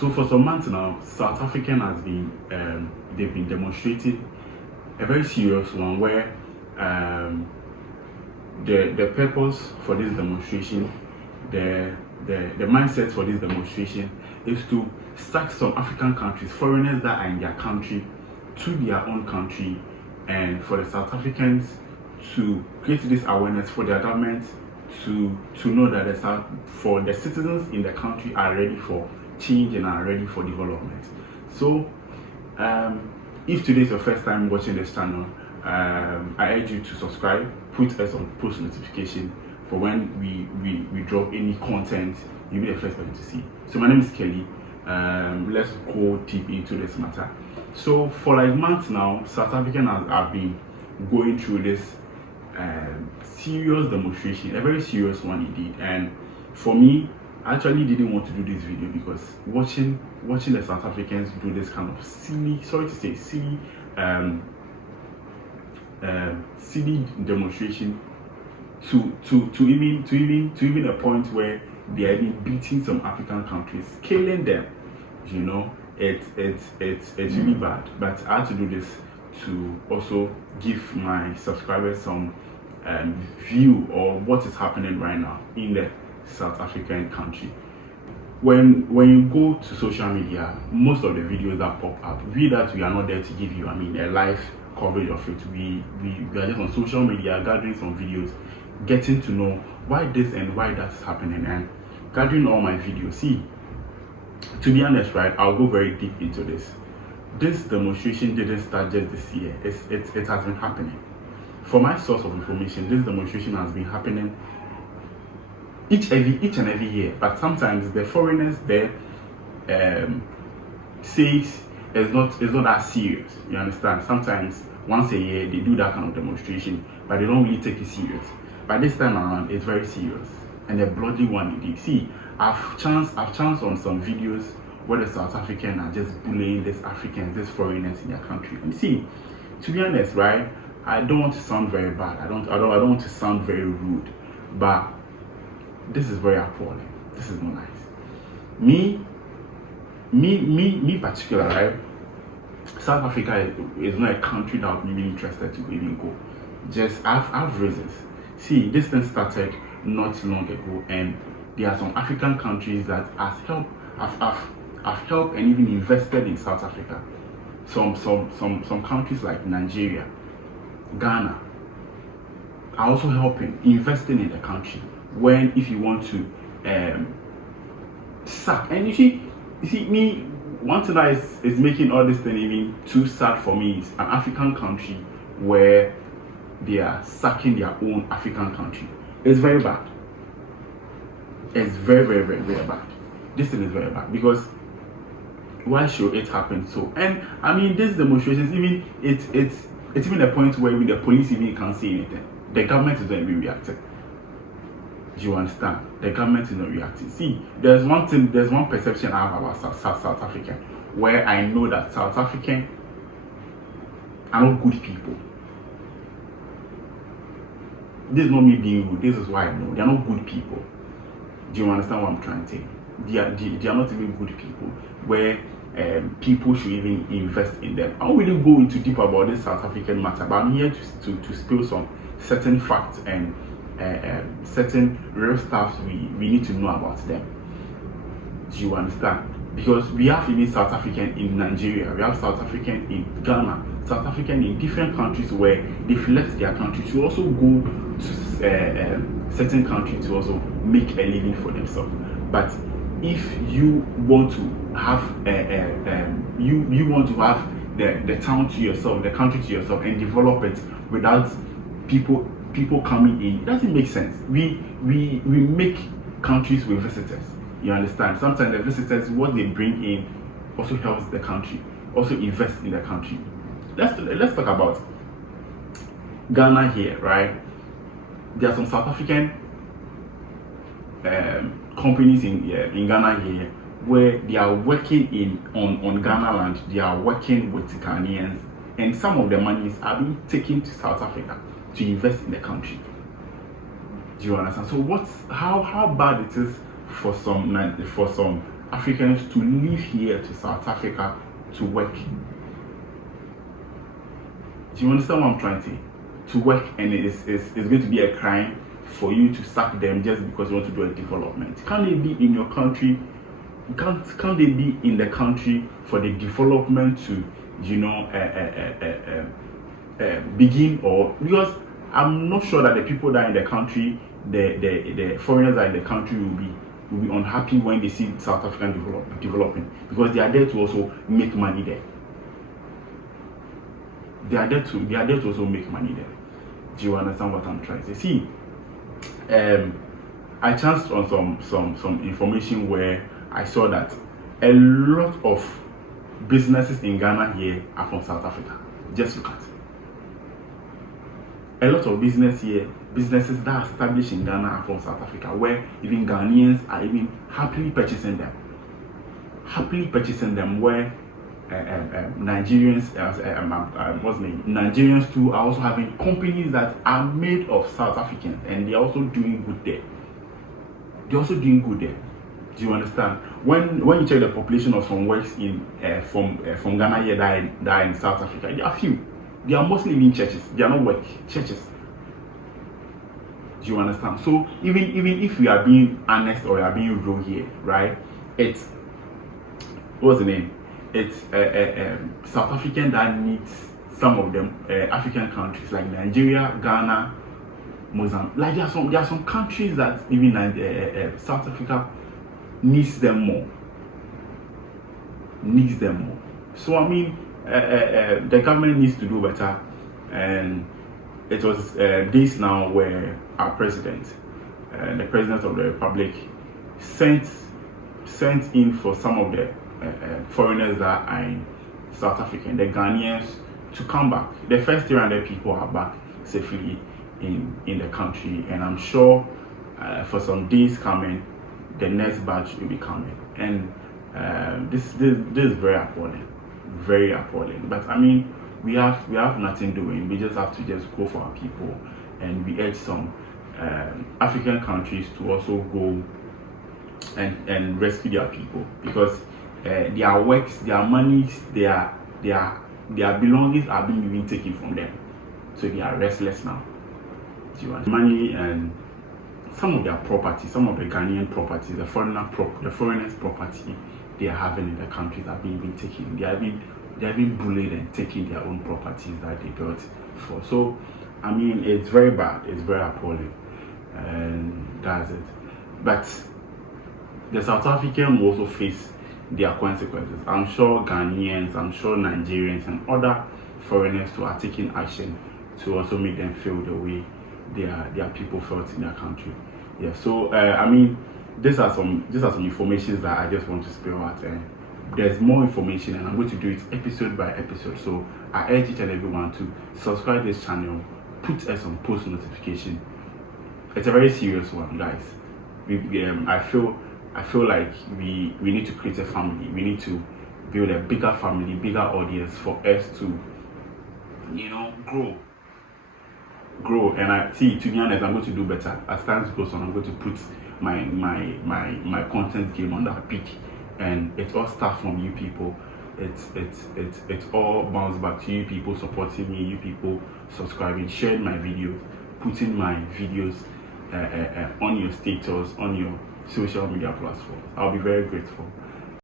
So for some months now, South African has been they've been demonstrating a very serious one where the purpose for this demonstration, the mindset for this demonstration is to sack some African countries, foreigners that are in their country, to their own country, and for the South Africans to create this awareness for their government to know that for the citizens in the country are ready for change and are ready for development. So if today is your first time watching this channel, I urge you to subscribe, put us on post notification for when we drop any content. You'll be the first person to see. So my name is Kelly. Let's go deep into this matter. So for like months now, South Africans have been going through this serious demonstration, a very serious one indeed. And for me, I actually didn't want to do this video because watching the South Africans do this kind of silly, sorry to say silly, silly demonstration to even a point where they are even beating some African countries, killing them. You know, it's really bad. But I had to do this to also give my subscribers some view of what is happening right now in the South African country. When you go to social media, most of the videos that pop up, we are not there to give you, a live coverage of it. We are just on social media gathering some videos, getting to know why this and why that is happening, and gathering all my videos. See, to be honest, right, I'll go very deep into this. This demonstration didn't start just this year. It has been happening. For my source of information, this demonstration has been happening each and every year. But sometimes the foreigners there says it's not that serious. You understand? Sometimes once a year they do that kind of demonstration, but they don't really take it serious. But this time around, it's very serious and a bloody one indeed. See, I've chanced on some videos where the South Africans are just bullying these Africans, these foreigners in their country. And see, to be honest, right, I don't want to sound very bad. I don't want to sound very rude, but this is very appalling. This is not nice. Me particular, right? South Africa is not a country that I'm really interested to even go. Just I've reasons. See, this thing started not long ago, and there are some African countries that have helped and even invested in South Africa. Some countries like Nigeria, Ghana are also helping, investing in the country. When if you want to sack, and you see me, one thing that is making all this thing even too sad for me is an African country where they are sacking their own African country. It's very bad. It's very bad. This thing is very bad because why should it happen so? And this demonstrations, even it's even a point where even the police even can't say anything. The government is not even reacting. Do you understand? The government is not reacting. See, there's one perception I have about South African, where I know that South African are not good people. This is not me being rude. This is why I know they are not good people. Do you understand what I'm trying to say? They are not even good people, where people should even invest in them. I don't really go into deep about this South African matter, but I'm here to spill some certain facts and certain real stuff we need to know about them. Do you understand? Because we have even South African in Nigeria, we have South African in Ghana, South African in different countries where they've left their country to also go to certain countries to also make a living for themselves. But if you want to have you want to have the town to yourself, the country to yourself, and develop it without people coming in, it doesn't make sense. We make countries with visitors. You understand? Sometimes the visitors, what they bring in also helps the country, also invest in the country. Let's talk about Ghana here, right? There are some South African companies in Ghana here where they are working on Ghana land. They are working with Ghanaians, and some of the monies are being taken to South Africa to invest in the country. Do you understand? So how bad it is for some Africans to leave here to South Africa to work. Do you understand what I'm trying to say? To work, and it's going to be a crime for you to sack them just because you want to do a development. Can they be in your country? Can't they be in the country for the development to, you know, begin? Or because I'm not sure that the people that are in the country, the foreigners that are in the country will be unhappy when they see South African developing, because they are there to also make money there. They are there to also make money there. Do you understand what I'm trying to say? See, I chanced on some information where I saw that a lot of businesses in Ghana here are from South Africa. Just look at it. A lot of businesses that are established in Ghana are from South Africa, where even Ghanaians are even happily purchasing them. Where Nigerians, Nigerians too are also having companies that are made of South Africans, and they're also doing good there. Do you understand? When you check the population of some works in from Ghana here that are in South Africa, there are few. They are mostly in churches. They are not work churches. Do you understand? So even if we are being honest or we are being real here, right? It's what's the name? It's South African that needs some of them African countries like Nigeria, Ghana, Mozambique. Like there are some countries that even South Africa needs them more. So I mean, the government needs to do better. And it was days now where our president, the president of the republic, sent in for some of the foreigners that are in South Africa, the Ghanaians, to come back. The first 300 people are back safely in the country, and I'm sure for some days coming, the next batch will be coming. And this is very appalling. But I mean, we have nothing doing. We just have to just go for our people, and we urge some African countries to also go and rescue their people, because their works, their monies, their belongings are being even taken from them. So they are restless now. Do you want money? And some of their property, some of the Ghanaian property, the foreigners' property they are having in the countries are being taken. They are being bullied and taking their own properties that they built for. So I mean, it's very bad. It's very appalling, and that's it. But the South African will also face their consequences. I'm sure Ghanaians, I'm sure Nigerians and other foreigners too are taking action to also make them feel the way their people felt in their country. Yeah. So I mean, these are some information that I just want to spill out, and there's more information, and I'm going to do it episode by episode. So I urge each and everyone to subscribe to this channel, put us on post notification. It's a very serious one, guys. I feel like we need to create a family. We need to build a bigger family, bigger audience for us to, you know, grow. And I see, to be honest, I'm going to do better as time goes on. I'm going to put my content game on that peak, and it all starts from you people. It's all bounce back to you people supporting me, you people subscribing, sharing my videos, putting my videos on your status, on your social media platforms. I'll be very grateful.